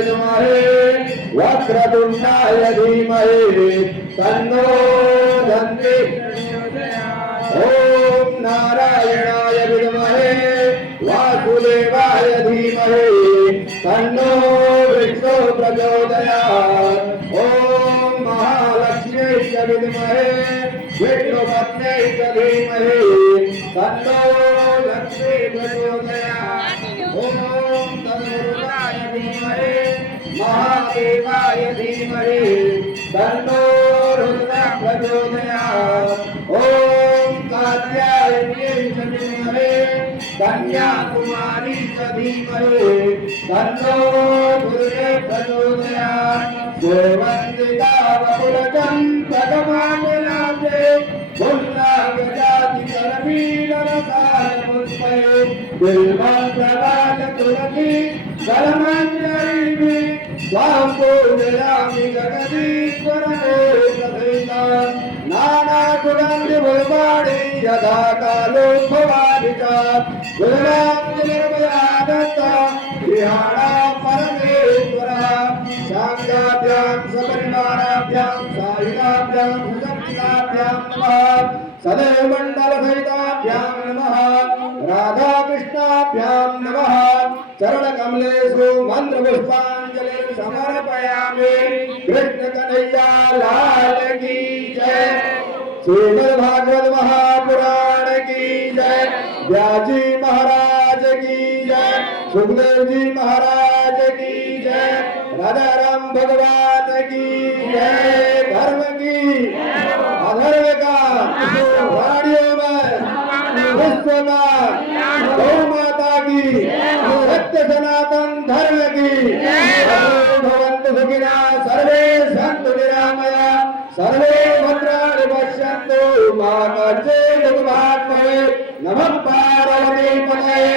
विद्महे वक्रतुण्डाय धीमहि तन्नो दन्ति ओम नारायणाय विद्महे वासुदेवाय धीमहि तन्नो विष्णु प्रचोदयात् ओम महालक्ष्मी च विद्महे विष्णुपत्न्यै च धीमहि तन्नो लक्ष्मी प्रचोदयात् ओम तन्मूलाय धीमहि महादेवाय धीमहि तन्नो रुद्रः प्रचोदयात् ओम कात्यायन्यै च धीमहि कन्याकुमारी च धीमहि तन्नो दुर्गे प्रचोदयात् देववन्दिता वकुलचन्द्रकमालिनाथे पुल्लागजातिकरवीररसाय पुष्पये बिल्वप्रवालतुलसी कलमञ्जरीः त्वां पूजयामि जगदीश्वरने प्रथिता नानाकुलन्दिभुवाणि यदा कालोद्भवानि च गुरुराज्ञनिर्मया दत्ता विहाणा परमेश्वरः शान्ताभ्यां सपरिवाराभ्यां सायुधाभ्यां सुशक्तिकाभ्यां नमः सदैव मण्डलसहिताभ्यां नमः राधाकृष्णाभ्यां नमः चरणकमलेषु मन्त्रपुष्पाञ्जलिं समर्पयामि कृष्णकन्हैया लाल की जय श्रीमद्भागवत महापुराण की जय व्यासजी महाराज की जय सुखदेव जी महाराज की जय राधा राम भगवान की जय धर्म की अधर्म का प्राणियों में विश्व में गौ माता की सत्य सनातन धर्म की भवन्तु सुखिनः सर्वे सन्तु निरामया सर्वे भद्राणि पश्यन्तु मा कश्चित् दुःखभाग् भवेत् नमः पार्वती पतये